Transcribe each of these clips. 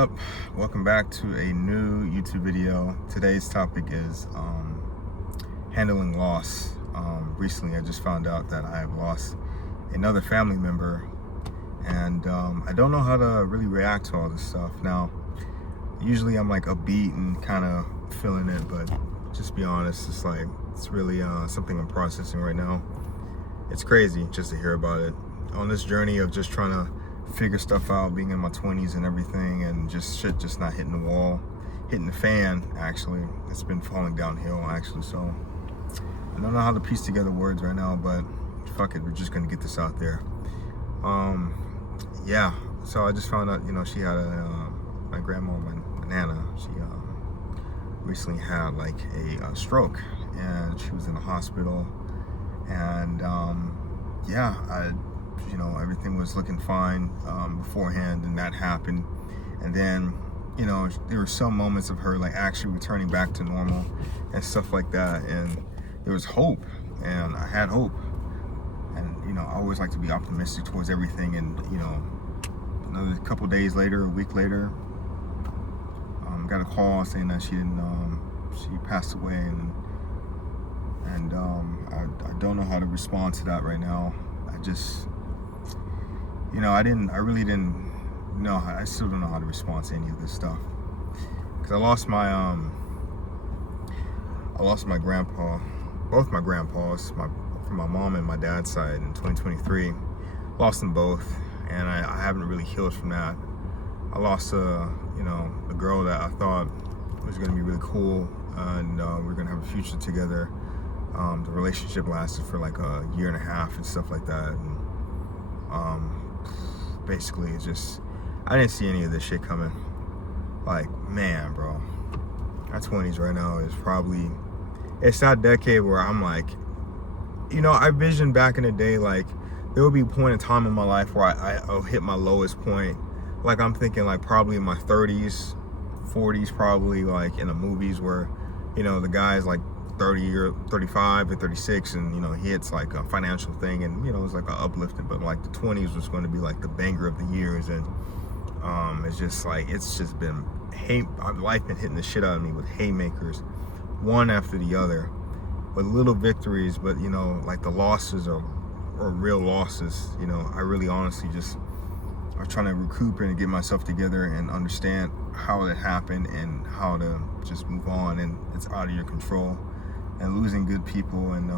up? Welcome back to a new YouTube video. Today's topic is handling loss. Recently I just found out that I have lost another family member, and I don't know how to really react to all this stuff. Now, usually I'm like upbeat and kind of feeling it, but just be honest, it's really something I'm processing right now. It's crazy just to hear about it. On this journey of just trying to figure stuff out, being in my 20s and everything, and just shit just not hitting the wall, hitting the fan. Actually, it's been falling downhill actually. So I don't know how to piece together words right now, but fuck it, we're just gonna get this out there. Yeah, so I just found out, she had my grandma, my nana, she recently had like a stroke, and she was in the hospital. And yeah, everything was looking fine beforehand, and that happened. And then, there were some moments of her like actually returning back to normal and stuff like that. And there was hope, and I had hope. And, I always like to be optimistic towards everything. And, another couple days later, a week later, got a call saying that she passed away. And I don't know how to respond to that right now. I still don't know how to respond to any of this stuff, because I lost my grandpa, both my grandpas, from my mom and my dad's side in 2023. Lost them both, and I haven't really healed from that. I lost a girl that I thought was going to be really cool, and we're going to have a future together. The relationship lasted for like a year and a half and stuff like that. And basically, I didn't see any of this shit coming. Like, man, bro, my 20s right now is probably, it's that decade where I'm like, I visioned back in the day, like, there will be a point in time in my life where I'll hit my lowest point. Like, I'm thinking like probably in my 30s, 40s, probably, like in the movies where, the guy's like 30 or 35 or 36, and he hits like a financial thing, and it's like an uplifting. But like the 20s was going to be like the banger of the years. And it's just been life been hitting the shit out of me with haymakers, one after the other, with little victories. But like the losses are real losses. I really honestly I'm trying to recoup and get myself together and understand how it happened and how to just move on. And it's out of your control. And losing good people, and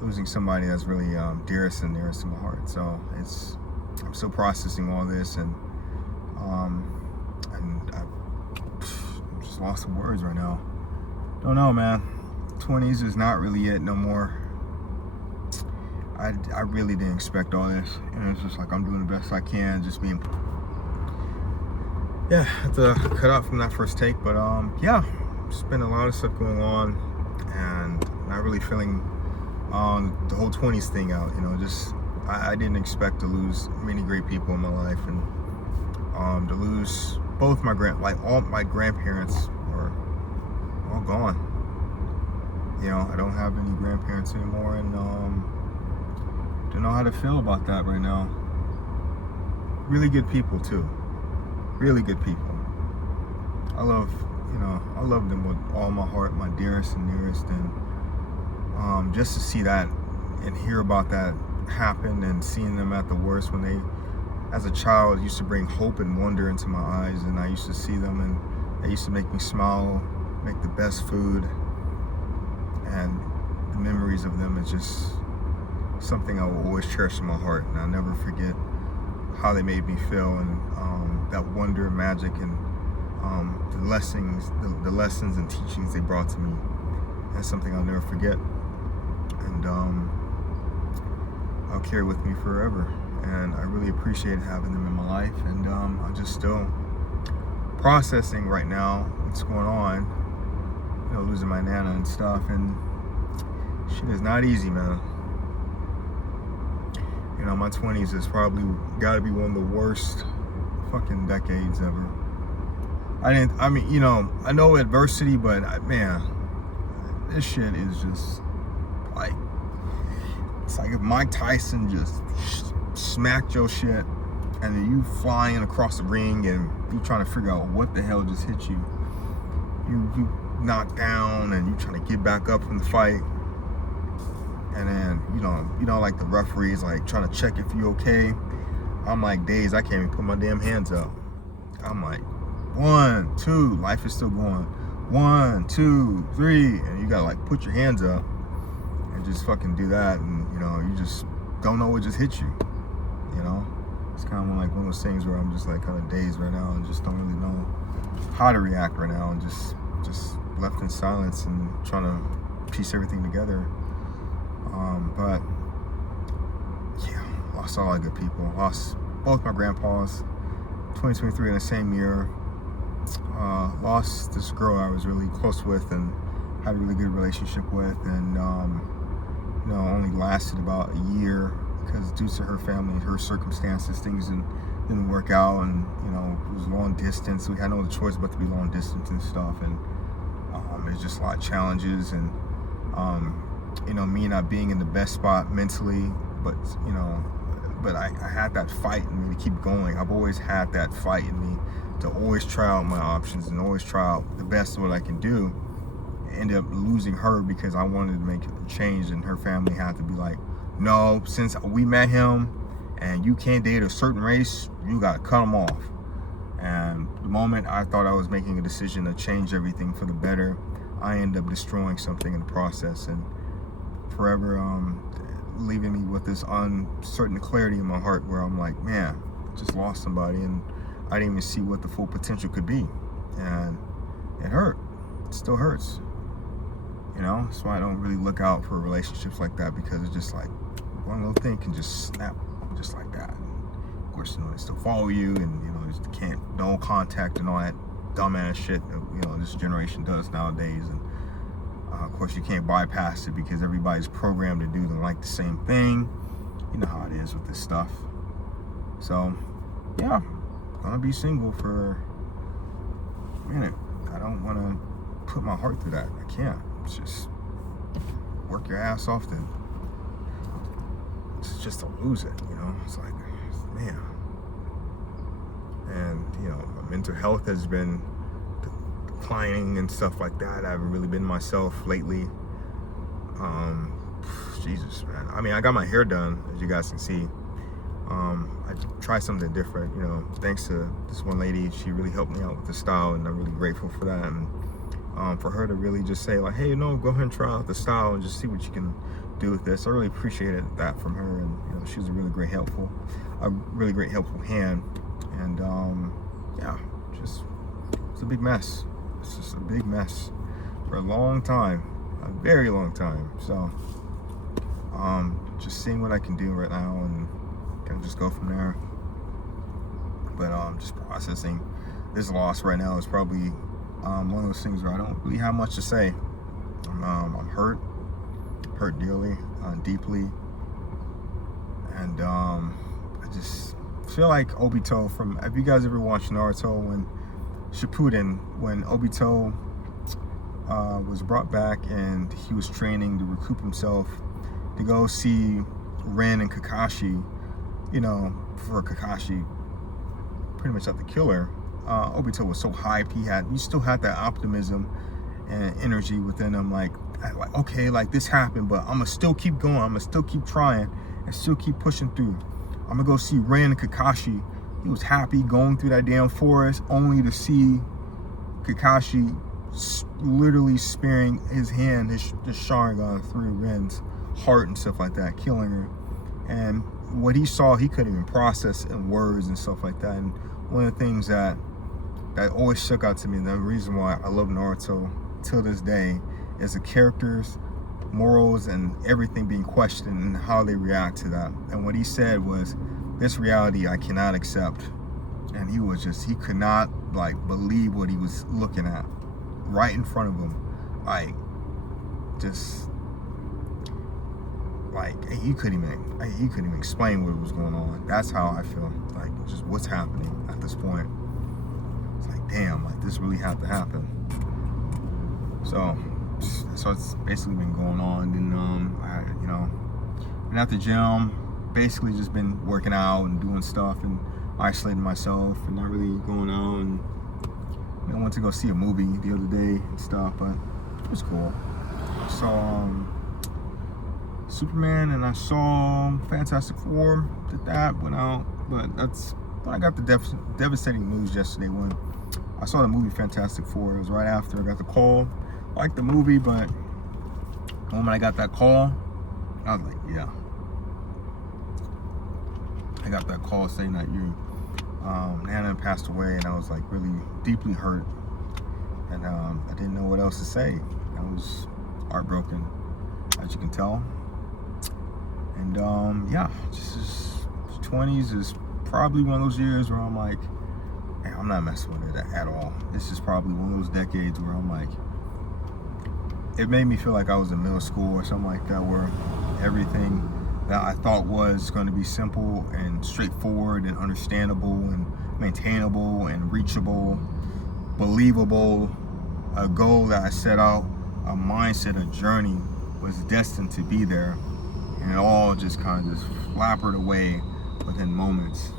losing somebody that's really dearest and nearest to my heart. So I'm still processing all this, and I've just lost some words right now. Don't know, man. 20s is not really it no more. I really didn't expect all this, and it's just like I'm doing the best I can, just being. Yeah, I have to cut out from that first take, but yeah. There's been a lot of stuff going on, and not really feeling the whole 20s thing out. I didn't expect to lose many great people in my life, and to lose both all my grandparents were all gone. I don't have any grandparents anymore, and don't know how to feel about that right now. Really good people too. Really good people. I love them with all my heart, my dearest and nearest. And just to see that and hear about that happen, and seeing them at the worst, when they, as a child, used to bring hope and wonder into my eyes, and I used to see them, and they used to make me smile, make the best food, and the memories of them is just something I will always cherish in my heart, and I'll never forget how they made me feel, and that wonder and magic, and the lessons and teachings they brought to me. That's something I'll never forget, and I'll carry with me forever. And I really appreciate having them in my life, and I'm just still processing right now what's going on, losing my nana and stuff, and shit is not easy, man. My 20s is probably got to be one of the worst fucking decades ever. I know adversity, but man, this shit is just like, it's like if Mike Tyson just smacked your shit and then you flying across the ring and you trying to figure out what the hell just hit you. You knocked down and you trying to get back up from the fight, and then you know like the referee's like trying to check if you okay. I'm like dazed, I can't even put my damn hands up. I'm like 1, 2, life is still going. 1, 2, 3, and you gotta like put your hands up and just fucking do that, and you just don't know what just hit you. It's kind of like one of those things where I'm just like kind of dazed right now and just don't really know how to react right now, and just left in silence and trying to piece everything together. But yeah, lost a lot of good people. Lost both my grandpas, 2023 in the same year. Lost this girl I was really close with and had a really good relationship with, and only lasted about a year because due to her family, her circumstances, things didn't work out, and it was long distance. We had no other choice but to be long distance and stuff, and there's just a lot of challenges, and me not being in the best spot mentally, but I had that fight in me to keep going. I've always had that fight in me to always try out my options and always try out the best of what I can do. I ended up losing her because I wanted to make a change, and her family had to be like, no, since we met him and you can't date a certain race, you gotta cut him off. And the moment I thought I was making a decision to change everything for the better, I ended up destroying something in the process, and forever leaving me with this uncertain clarity in my heart where I'm like, man, I just lost somebody and I didn't even see what the full potential could be. And it hurt. It still hurts. That's why I don't really look out for relationships like that, because it's just like one little thing can just snap just like that. And of course, they still follow you, and just can't, no contact and all that dumbass shit that this generation does nowadays. And of course, you can't bypass it because everybody's programmed to do like the same thing. You know how it is with this stuff. So yeah, gonna be single for a minute. I don't want to put my heart through that. I can't. It's just work your ass off then. It's just to lose it, It's like, man. And my mental health has been declining and stuff like that. I haven't really been myself lately. Jesus, man. I mean, I got my hair done, as you guys can see. I tried something different, thanks to this one lady. She really helped me out with the style, and I'm really grateful for that. And for her to really just say like, hey, go ahead and try out the style and just see what you can do with this. I really appreciated that from her, and she was a really great helpful hand. And yeah, just it's a big mess. It's just a big mess for a long time, a very long time. So just seeing what I can do right now and kind of just go from there. But just processing this loss right now is probably one of those things where I don't really have much to say. I'm hurt dearly, deeply, and I just feel like Obito from, have you guys ever watched Naruto, when Shippuden, when Obito was brought back and he was training to recoup himself to go see Rin and Kakashi, for Kakashi pretty much have to kill her. Obito was so hyped. He still had that optimism and energy within him, like okay, like this happened, but I'm gonna still keep going. I'm gonna still keep trying and still keep pushing through. I'm gonna go see Rin and Kakashi. He was happy going through that damn forest, only to see Kakashi literally spearing his hand, his Sharingan through Rin's heart and stuff like that, killing her. And what he saw, he couldn't even process in words and stuff like that. And one of the things that always stuck out to me, the reason why I love Naruto till this day, is the characters, morals, and everything being questioned and how they react to that. And what he said was, this reality I cannot accept. And he could not believe what he was looking at right in front of him. He couldn't even explain what was going on. That's how I feel, just what's happening at this point. It's like, damn, this really had to happen. So it's basically been going on. And been at the gym, basically just been working out and doing stuff and isolating myself and not really going out. And I went to go see a movie the other day and stuff, but it was cool. I saw Superman and I saw Fantastic Four. Did that, went out, but I got the devastating news yesterday when I saw the movie Fantastic Four. It was right after I got the call. I liked the movie, but the moment I got that call, I was like, yeah. I got that call saying that Nana passed away, and I was like really deeply hurt, and I didn't know what else to say. I was heartbroken, as you can tell. And yeah, just 20s is probably one of those years where I'm like, hey, I'm not messing with it at all. This is probably one of those decades where I'm like, it made me feel like I was in middle school or something like that, where everything that I thought was going to be simple and straightforward and understandable and maintainable and reachable, believable, a goal that I set out, a mindset, a journey, was destined to be there, and it all just kind of just flappered away within moments,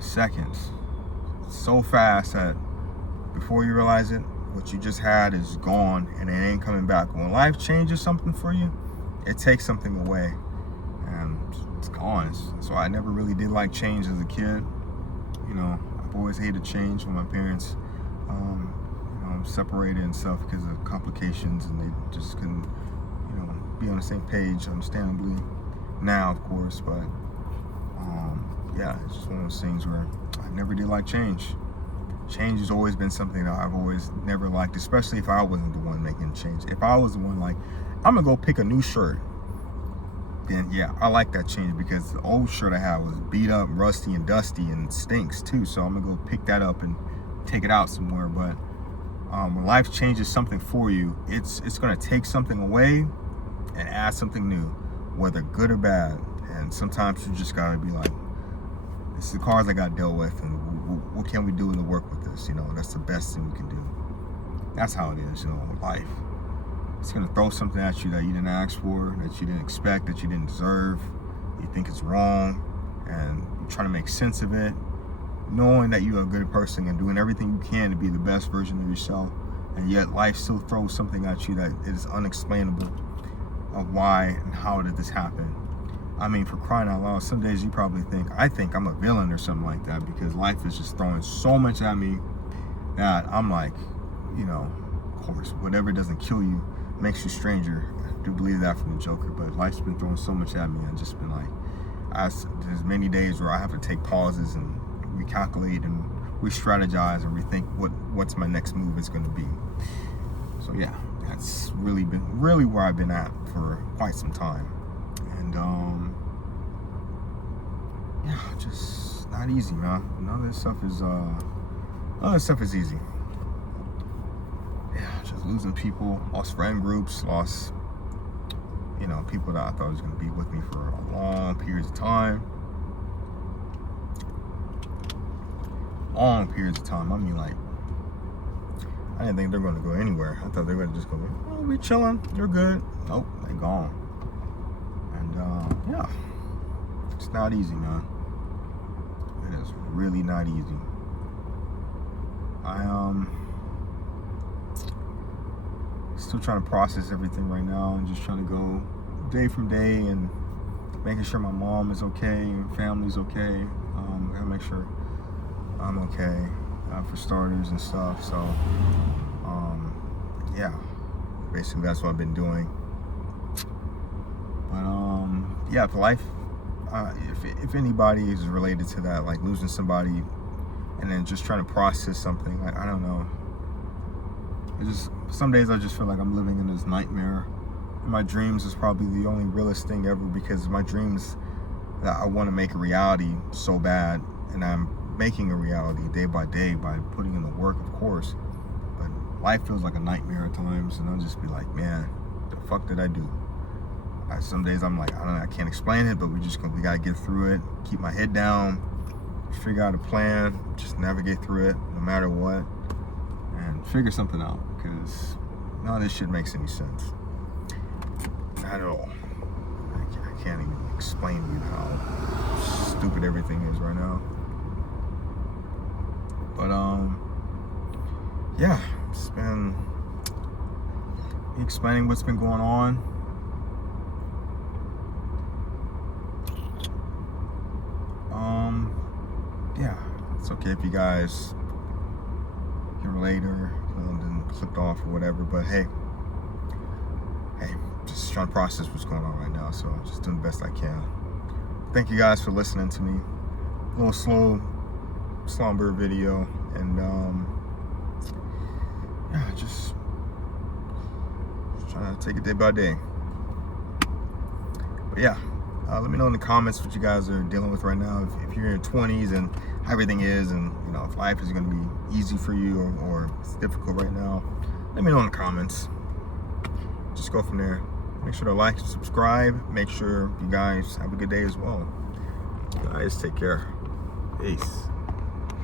seconds, so fast that before you realize it, what you just had is gone and it ain't coming back. When life changes something for you, it takes something away and it's gone. So I never really did like change as a kid. You know, I've always hated change when my parents separated and stuff because of complications, and they just couldn't, be on the same page, understandably. Now, of course, but yeah, it's just one of those things where I never did like change. Change has always been something that I've always never liked, especially if I wasn't the one making change. If I was the one like, I'm gonna go pick a new shirt, then yeah, I like that change, because the old shirt I had was beat up, rusty and dusty, and stinks too. So I'm gonna go pick that up and take it out somewhere. But when life changes something for you, it's gonna take something away and add something new, whether good or bad. And sometimes you just gotta be like, this is the cards I got dealt with, and what can we do to work with this? That's the best thing we can do. That's how it is, with life. It's gonna throw something at you that you didn't ask for, that you didn't expect, that you didn't deserve. You think it's wrong, and you're trying to make sense of it, knowing that you're a good person and doing everything you can to be the best version of yourself, and yet life still throws something at you that is unexplainable of why and how did this happen. I mean, for crying out loud, some days you probably I think I'm a villain or something like that, because life is just throwing so much at me that I'm like, of course, whatever doesn't kill you makes you stranger. I do believe that from the Joker, but life's been throwing so much at me. I've just been like, there's many days where I have to take pauses and recalculate and re-strategize and rethink what's my next move is going to be. So yeah, that's really where I've been at for quite some time. And yeah, just not easy, man. None of this stuff is easy. Yeah, just losing people, lost friend groups, lost people that I thought was going to be with me for a long periods of time. Long periods of time. I mean, like, I didn't think they were going to go anywhere. I thought they were just going to be, oh, we chilling, you're good. Nope, they gone. And yeah, it's not easy, man. It is really not easy. Still trying to process everything right now, and just trying to go day from day and making sure my mom is okay and family's okay. Gotta make sure I'm okay, for starters and stuff. So yeah, basically that's what I've been doing. But yeah, for life, if anybody is related to that, like losing somebody and then just trying to process something, like, I don't know, some days I just feel like I'm living in this nightmare. My dreams is probably the only realest thing ever, because my dreams that I want to make a reality so bad, and I'm making a reality day by day by putting in the work, of course. But life feels like a nightmare at times, and I'll just be like, man, the fuck did I do? Some days I'm like, I don't know, I can't explain it, but we gotta get through it, keep my head down, figure out a plan, just navigate through it no matter what, and figure something out, because none of this shit makes any sense. Not at all. I can't even explain to you how stupid everything is right now. yeah, it's been explaining what's been going on. Yeah, it's okay if you guys hear later, then clicked off or whatever, but hey, just trying to process what's going on right now, so just doing the best I can. Thank you guys for listening to me. A little slow slumber video, and yeah, just trying to take it day by day. But yeah, let me know in the comments what you guys are dealing with right now. If you're in your 20s and how everything is, and you know, if life is going to be easy for you or it's difficult right now, let me know in the comments. Just go from there. Make sure to like, subscribe. Make sure you guys have a good day as well. You guys take care. Peace.